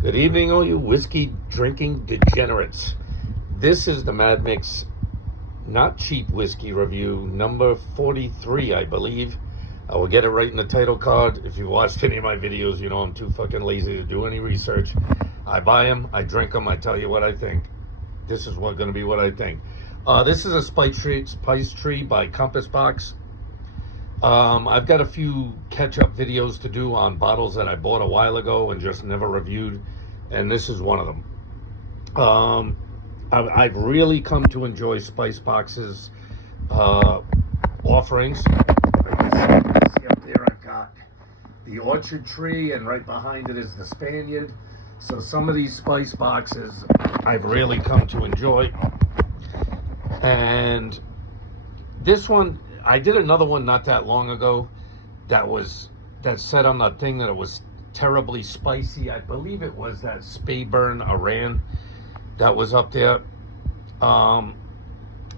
Good evening, all you whiskey drinking degenerates. This is the Mad Mix Not Cheap Whiskey Review number 43, I believe. I will get it right in the title card. If you watched any of my videos, you know I'm too fucking lazy to do any research. I buy them, I drink them, I tell you what I think. This is going to be what I think. This is a Spice Tree by Compass Box. I've got a few catch-up videos to do on bottles that I bought a while ago and just never reviewed, and this is one of them. I've really come to enjoy Spice Box's offerings. See up there, I've got the Orchard Tree, and right behind it is the Spaniard. So some of these Spice Boxes I've really come to enjoy, and this one, I did another one not that long ago that said on the thing that it was terribly spicy. I believe it was that Speyburn Iran that was up there, and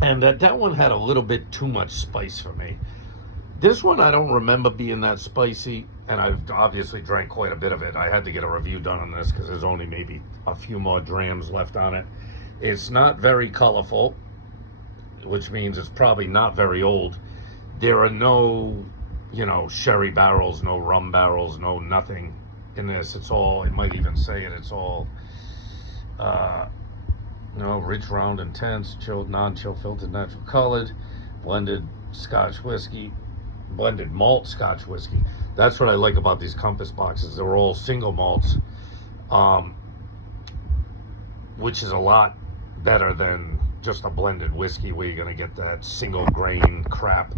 that one had a little bit too much spice for me. This one I don't remember being that spicy, and I've obviously drank quite a bit of it. I had to get a review done on this because there's only maybe a few more drams left on it. It's not very colorful, which means it's probably not very old. There are no, sherry barrels, no rum barrels, no nothing in this. It's all, it might even say it, it's all, rich, round, intense, chilled, non-chill, filtered, natural colored, blended Scotch whiskey, blended malt Scotch whiskey. That's what I like about these Compass Boxes. They're all single malts, which is a lot better than just a blended whiskey where you're going to get that single grain crap.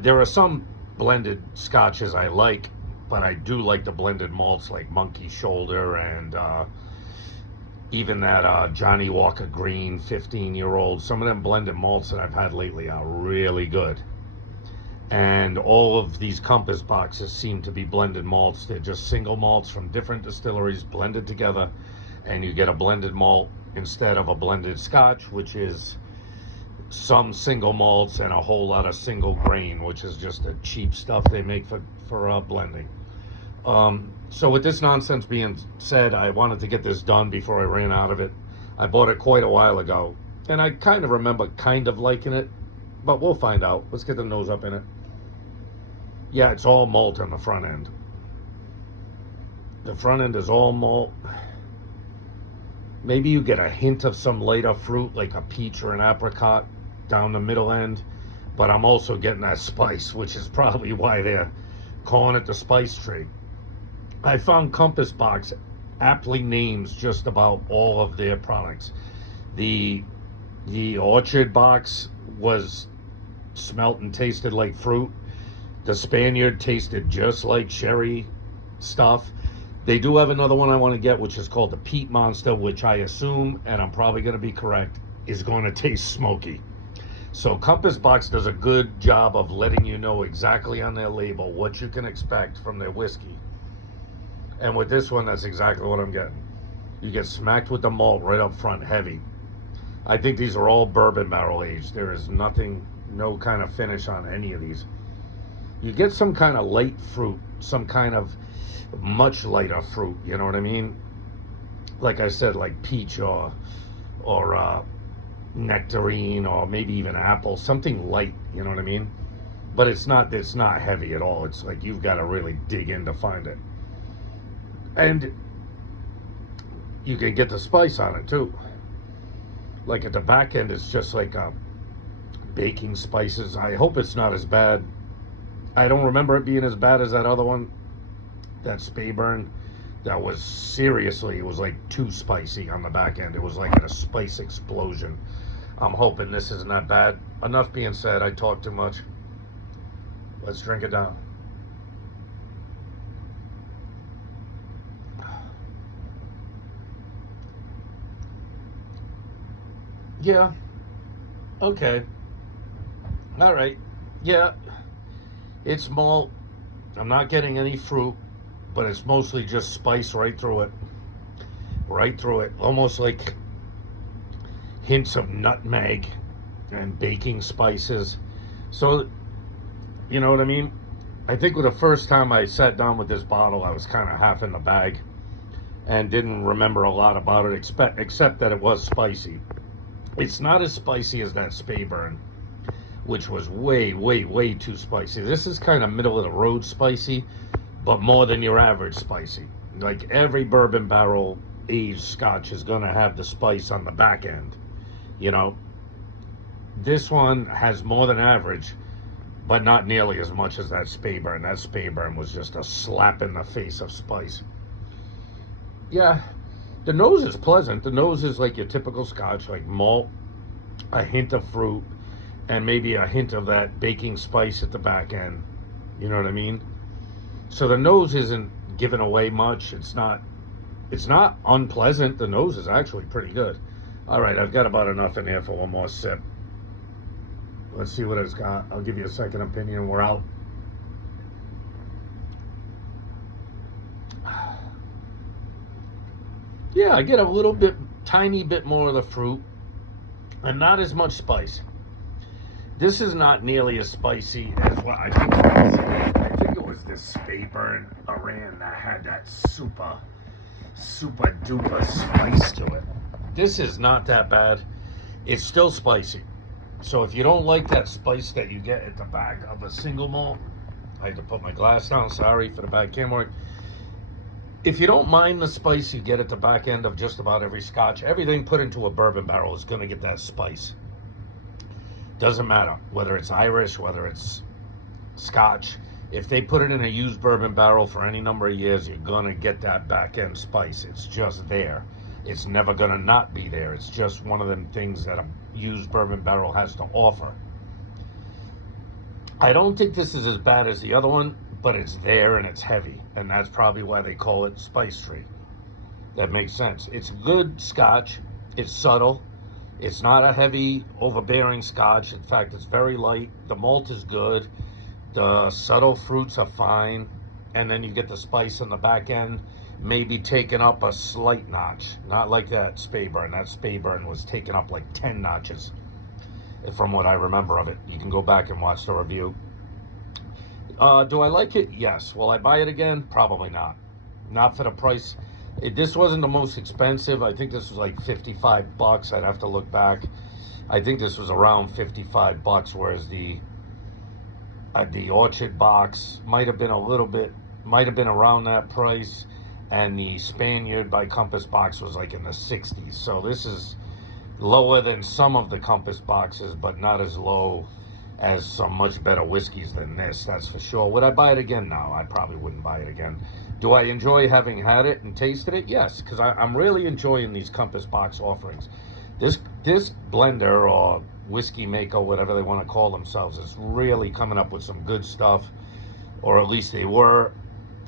There are some blended scotches I like, but I do like the blended malts like Monkey Shoulder and even that Johnny Walker Green 15-year-old. Some of them blended malts that I've had lately are really good. And all of these Compass Boxes seem to be blended malts. They're just single malts from different distilleries blended together, and you get a blended malt instead of a blended scotch, which is some single malts and a whole lot of single grain, which is just the cheap stuff they make for blending. So with this nonsense being said, I wanted to get this done before I ran out of it. I bought it quite a while ago, and I kind of remember kind of liking it, but we'll find out. Let's get the nose up in it. Yeah, it's all malt on the front end. The front end is all malt. Maybe you get a hint of some lighter fruit like a peach or an apricot down the middle end, but I'm also getting that spice, which is probably why they're calling it the Spice Tree. I found Compass Box aptly names just about all of their products. The Orchard Box smelt and tasted like fruit. The Spaniard tasted just like sherry stuff. They do have another one I want to get, which is called the Peat Monster, which I assume, and I'm probably going to be correct, is going to taste smoky. So Compass Box does a good job of letting you know exactly on their label what you can expect from their whiskey. And with this one, that's exactly what I'm getting. You get smacked with the malt right up front, heavy. I think these are all bourbon barrel aged. There is no kind of finish on any of these. You get some kind of light fruit, some kind of much lighter fruit, you know what I mean? Like I said, like peach or nectarine, or maybe even apple, something light, you know what I mean? But it's not heavy at all. It's like you've got to really dig in to find it. And you can get the spice on it too. Like at the back end, it's just like baking spices. I hope it's not as bad. I don't remember it being as bad as that other one, that Speyburn. That was seriously, it was like too spicy on the back end. It was like a spice explosion. I'm hoping this isn't that bad. Enough being said, I talk too much. Let's drink it down. Yeah. Okay. All right. Yeah. It's malt. I'm not getting any fruit, but it's mostly just spice right through it. Right through it. Almost like hints of nutmeg and baking spices. So, you know what I mean? I think with the first time I sat down with this bottle, I was kind of half in the bag. and didn't remember a lot about it, except that it was spicy. It's not as spicy as that Speyburn, which was way, way, way too spicy. This is kind of middle of the road spicy, but more than your average spicy. Like every bourbon barrel aged scotch is going to have the spice on the back end, you know. This one has more than average, but not nearly as much as that Speyburn. That Speyburn was just a slap in the face of spice. Yeah, the nose is pleasant. The nose is like your typical scotch, like malt, a hint of fruit, and maybe a hint of that baking spice at the back end. You know what I mean? So the nose isn't giving away much. It's not unpleasant. The nose is actually pretty good. All right, I've got about enough in here for one more sip. Let's see what it's got. I'll give you a second opinion. We're out. Yeah, I get a little bit, tiny bit more of the fruit, and not as much spice. This is not nearly as spicy as what I think it was. I think it was this Speyburn Iran that had that super duper spice to it. This is not that bad. It's still spicy. So if you don't like that spice that you get at the back of a single malt, I had to put my glass down, sorry for the bad camera work. If you don't mind the spice you get at the back end of just about every scotch, everything put into a bourbon barrel is going to get that spice. Doesn't matter whether it's Irish, whether it's scotch. If they put it in a used bourbon barrel for any number of years, you're going to get that back end spice. It's just there. It's never going to not be there. It's just one of them things that a used bourbon barrel has to offer. I don't think this is as bad as the other one, but it's there and it's heavy. And that's probably why they call it Spice Tree. That makes sense. It's good scotch. It's subtle. It's not a heavy, overbearing scotch. In fact, it's very light. The malt is good. The subtle fruits are fine. And then you get the spice on the back end, maybe taken up a slight notch. Not like that Speyburn. That Speyburn was taken up like 10 notches from what I remember of it. You can go back and watch the review. Do I like it? Yes. Will I buy it again? Probably not. Not for the price. This wasn't the most expensive. I think this was like $55. I'd have to look back. I think this was around $55, whereas the Orchard box might have been around that price, and the Spaniard by Compass box was like in the 60s. So this is lower than some of the Compass boxes, but not as low as some much better whiskeys than this, that's for sure. Would I buy it again? No, I probably wouldn't buy it again. Do I enjoy having had it and tasted it? Yes, because I'm really enjoying these Compass box offerings. This blender or whiskey maker, whatever they want to call themselves, is really coming up with some good stuff, or at least they were.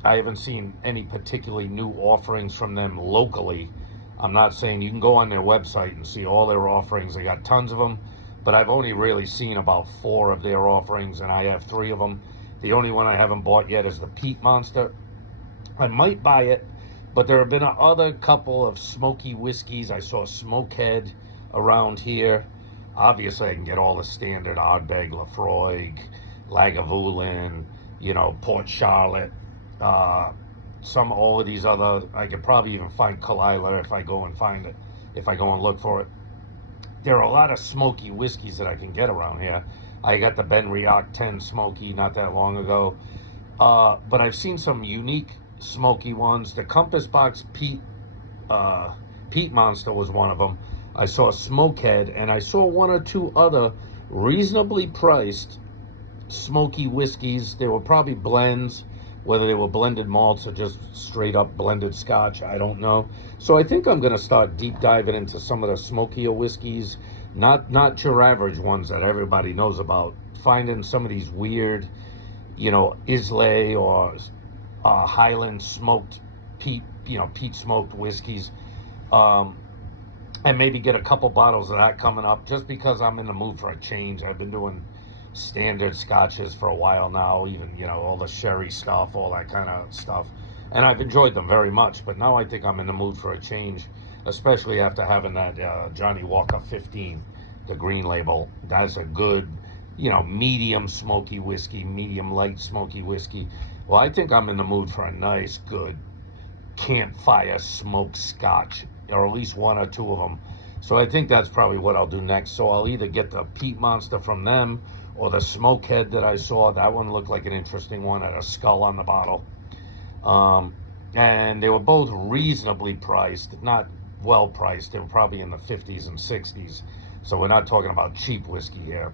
I haven't seen any particularly new offerings from them locally. I'm not saying you can go on their website and see all their offerings. They got tons of them, but I've only really seen about 4 of their offerings, and I have 3 of them. The only one I haven't bought yet is the Peat Monster. I might buy it, but there have been other couple of smoky whiskeys. I saw Smokehead around here. Obviously, I can get all the standard Ardbeg, Laphroaig, Lagavulin, Port Charlotte, all of these other. I could probably even find Kalila if I go and find it, if I go and look for it. There are a lot of smoky whiskeys that I can get around here. I got the Ben Riach 10 Smoky not that long ago, but I've seen some unique smoky ones. The Compass Box Peat Monster was one of them. I saw Smokehead, and I saw 1 or 2 other reasonably priced smoky whiskeys. They were probably blends, whether they were blended malts or just straight up blended scotch, I don't know. So I think I'm going to start deep diving into some of the smokier whiskeys, not your average ones that everybody knows about. Finding some of these weird, Islay or Highland smoked peat smoked whiskeys, and maybe get a couple bottles of that coming up, just because I'm in the mood for a change. I've been doing standard scotches for a while now, even all the sherry stuff, all that kind of stuff, and I've enjoyed them very much. But now I think I'm in the mood for a change, especially after having that Johnny Walker 15, the green label. That's a good medium smoky whiskey, medium light smoky whiskey. Well, I think I'm in the mood for a nice, good campfire smoked scotch, or at least one or two of them. So I think that's probably what I'll do next. So I'll either get the Peat Monster from them or the Smokehead that I saw. That one looked like an interesting one, had a skull on the bottle. And they were both reasonably priced, not well priced. They were probably in the 50s and 60s. So we're not talking about cheap whiskey here.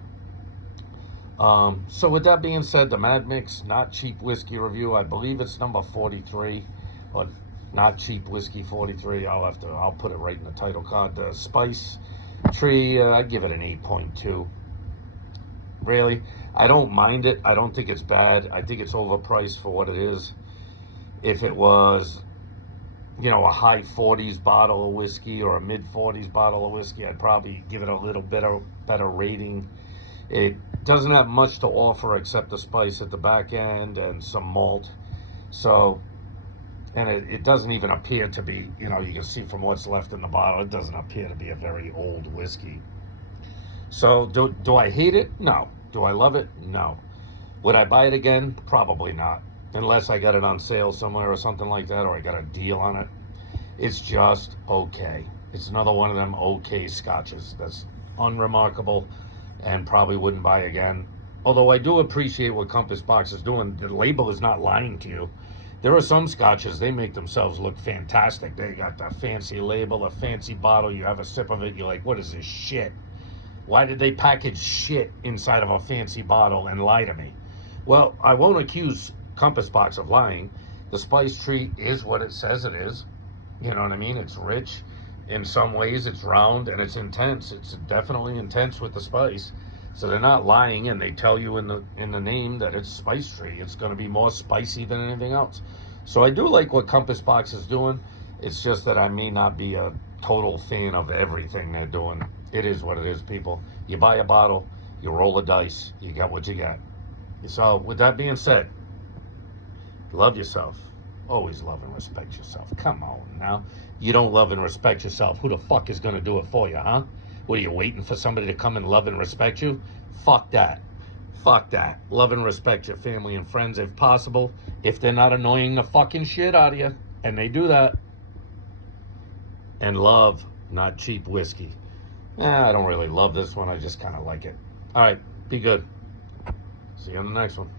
So with that being said, the Mad Micks Not Cheap Whiskey review, I believe it's number 43, but Not Cheap Whiskey 43. I'll put it right in the title card. The Spice Tree, I give it an 8.2. Really, I don't mind it. I don't think it's bad. I think it's overpriced for what it is. If it was, you know, a high 40s bottle of whiskey or a mid 40s bottle of whiskey, I'd probably give it a little better rating. It doesn't have much to offer except the spice at the back end and some malt. So, and it doesn't even appear to be, you know, you can see from what's left in the bottle, it doesn't appear to be a very old whiskey. So do I hate it? No. Do I love it? No. Would I buy it again? Probably not. Unless I got it on sale somewhere or something like that, or I got a deal on it. It's just okay. It's another one of them okay scotches that's unremarkable and probably wouldn't buy again. Although I do appreciate what Compass Box is doing. The label is not lying to you. There are some scotches, they make themselves look fantastic. They got the fancy label, a fancy bottle. You have a sip of it, you're like, what is this shit? Why did they package shit inside of a fancy bottle and lie to me? Well, I won't accuse Compass Box of lying. The Spice Tree is what it says it is. You know what I mean? It's rich. In some ways, it's round and it's intense. It's definitely intense with the spice. So they're not lying, and they tell you in the name that it's Spice Tree. It's going to be more spicy than anything else. So I do like what Compass Box is doing. It's just that I may not be a total fan of everything they're doing. It is what it is, people. You buy a bottle, you roll a dice, you get what you get. So with that being said, love yourself. Always love and respect yourself. Come on now. You don't love and respect yourself. Who the fuck is going to do it for you, huh? What, are you waiting for somebody to come and love and respect you? Fuck that. Fuck that. Love and respect your family and friends if possible. If they're not annoying the fucking shit out of you. And they do that. And love, not cheap whiskey. I don't really love this one. I just kind of like it. All right. Be good. See you on the next one.